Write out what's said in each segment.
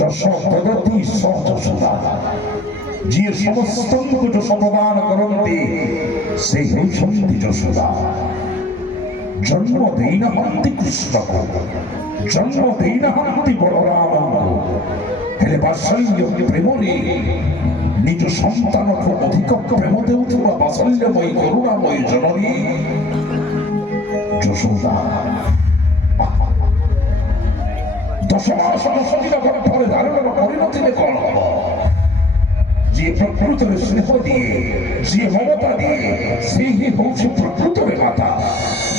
ଯଶୋଦତି ଯଶୋଦା ଯିଏ ସମସ୍ତଙ୍କୁ ଯଶ ପ୍ରଦାନ କରନ୍ତି ସେ ହେଉଛନ୍ତି ଯଶୋଦା। ଜନ୍ମ ଦେଇନାହାନ୍ତି କୃଷ୍ଣକୁ, ଜନ୍ମ ଦେଇନାହାନ୍ତି ବଳରାମଙ୍କୁ, ହେଲେ ବାତ୍ସଲ୍ୟ ପ୍ରେମରେ ନିଜ ସନ୍ତାନକୁ ଅଧିକ ପ୍ରେମ ଦେଉଥିବା ବାତ୍ସଲ୍ୟମୟୀ କରୁଣାମୟୀ ଜନନୀ ଯଶୋଦା। 10 ମାସ 10 ଦିନ ଗର୍ଭରେ ଧାରଣର ପରିଣତିରେ କଣ ହବ? ଯିଏ ପ୍ରକୃତରେ ସ୍ନେହ ଦିଏ, ଯିଏ ମମତା ଦିଏ, ସେ ହିଁ ହେଉଛି ପ୍ରକୃତରେ ମାତା।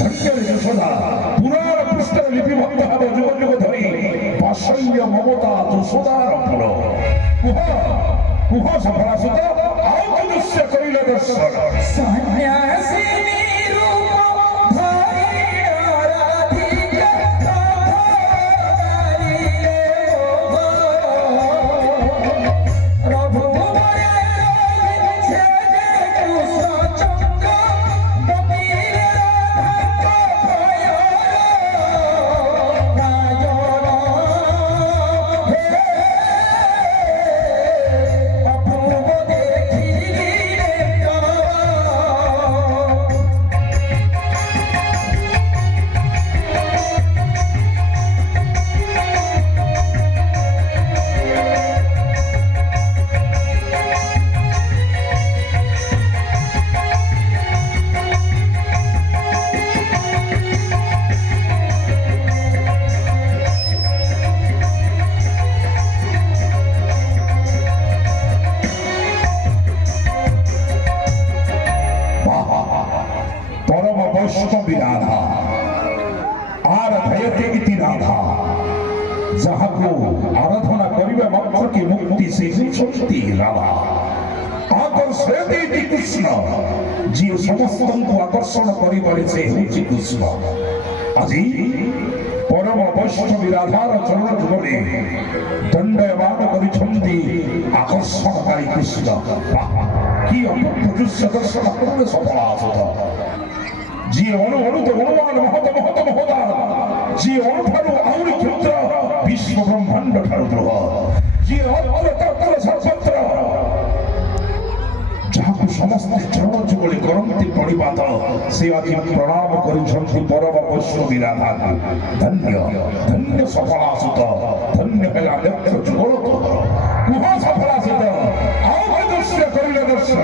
ଧନ୍ୟରେ ଯଶୋଦା ପୁରାଣ ପୃଷ୍ଠରେ ଲିପିବଦ୍ଧ ହେବ ଯୁଗ ଯୁଗ ଧରି ବାତ୍ସଲ୍ୟ ମମତା ଯଶୋଦାର ଫଳ। କୁହ କୁହ ସଫଳା ସୁତ ଆଉ କି ଦୃଶ୍ୟ କରିଲେ ଦର୍ଶନ? বৈষ্ণবী রাধা আরাধয়তে ইতি রাধা। যাহাকে আরাধনা করিবে মাত্রকে মুক্তি সে হেউଛନ୍ତି রাধা। আকর্ষয়তে ইতি কৃষ্ণ ଯିଏ ସମସ୍ତଙ୍କୁ ଆକର୍ଷଣ କରିବାରେ ସେ ହେଉଛି କୃଷ୍ଣ। ଆଜି ପରମ ବୈଷ୍ଣବୀ ରାଧାର ଚରଣ ଯୁଗରେ ଦଣ୍ଡୟମାନ କରିଛନ୍ତି ଆକର୍ଷଣକାରୀ କୃଷ୍ଣ। କି ଅପୂର୍ବ ଦୃଶ୍ୟ ଦର୍ଶନ କରିଲେ ସଫଳ ଆସୁତ। ଯିଏ ଅଣୁ ଅଣୁତ ଅନୁମାନ ମହତ ମହତ ମହୋଦାନ, ଯିଏ ଅଣୁଠାରୁ ଆହୁରି କ୍ଷୁଦ୍ର ବିଶ୍ୱ ବ୍ରହ୍ମାଣ୍ଡ ଠାରୁ ବୃହତ, ଯିଏ ଅତ୍ର ତତ୍ର ସର୍ବତ୍ର, ଯାହାକୁ ସମସ୍ତେ ଚରଣ ଯୁଗଳେ କରନ୍ତି ପ୍ରଣିପାତ, ସେ ଆଜି ପ୍ରଣାମ କରିଛନ୍ତି ପରମ ବୈଷ୍ଣବୀ ରାଧାକୁ। ଧନ୍ୟ ଧନ୍ୟ ସଫଳାସୁତ, ଧନ୍ୟ ହେଲା ନେତ୍ର ଯୁଗଳ ତୋର। କୁହ ସଫଳାସୁତ ଆଉ କି ଦୃଶ୍ୟ କରିଲେ ଦର୍ଶନ?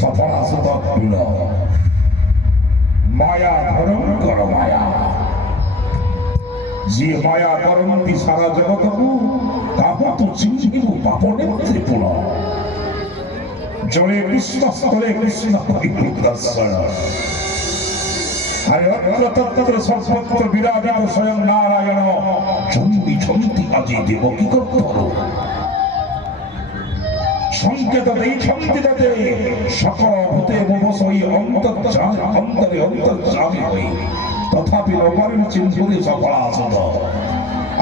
সফলাসুত কুল মায়া ভয়ঙ্কর মায়া। ଯିଏ ମାୟା କରନ୍ତି ସାରା ଜଗତକୁ ତାହା ତୁ ଚିହ୍ନିବୁ ପାପ ନେତ୍ରୀପୁର। ଜଳେ କୃଷ୍ଣ ସ୍ଥଳେ କୃଷ୍ଣ ଦର୍ଶନ। ତତ୍ର ସର୍ବତ୍ର ବିରାଜିତ ସ୍ୱୟଂ ନାରାୟଣ ଜନ୍ମିଛନ୍ତି ଆଜି ଦେବକୀ ଗର୍ଭରୁ। সংকেত ଦେଇଛନ୍ତି ତତେ সকল ভূতে মোবসই অন্তরে অন্তর্যামী হই, তথাপি নপারেন চিহ্নিতে সফলাসুত।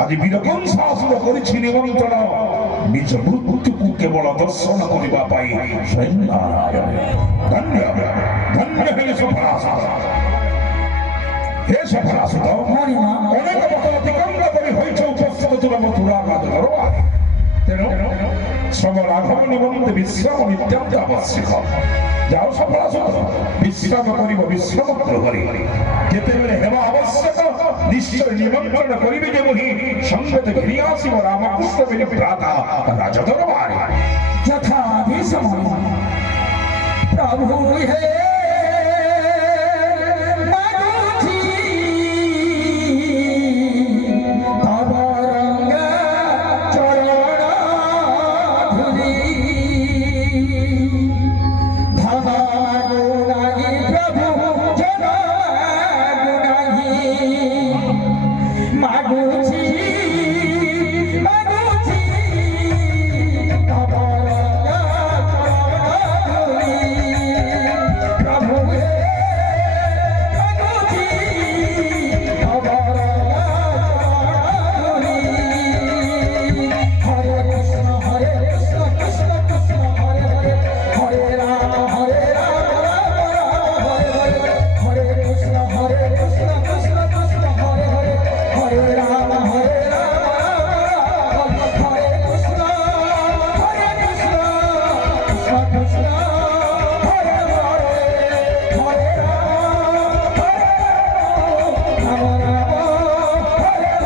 আজ বীরকংসাসুর করেছি নিমন্ত্রণ নিজ মৃত্যুকে কেবল দর্শন করিবা পাই স্বয়ং নারায়ণ। ধন্য ধন্য হে সফলাসুত। হে সফলাসুত, অনেক পথ অতিক্রম করে হয়েছে উপস্থিত ছিল মথুরা দরবারে। তেণু শ্রম লাঘব নিমন্তে বিশ্রাম নিত্যান্ত আবশ্যক। যাও সফলাসুত, বিশ্রাম করিব বিশ্রাম গ্রহরে। যেতেবেলে হেবা আবশ্যক নিশ্চয় নিমন্ত্রণ করিবে যে মুহি সঙ্গতে ঘিরি আসিব রামকৃষ্ণ বলে ভ্রাতা রাজদরবারে। যথাভিসময় প্রভু হে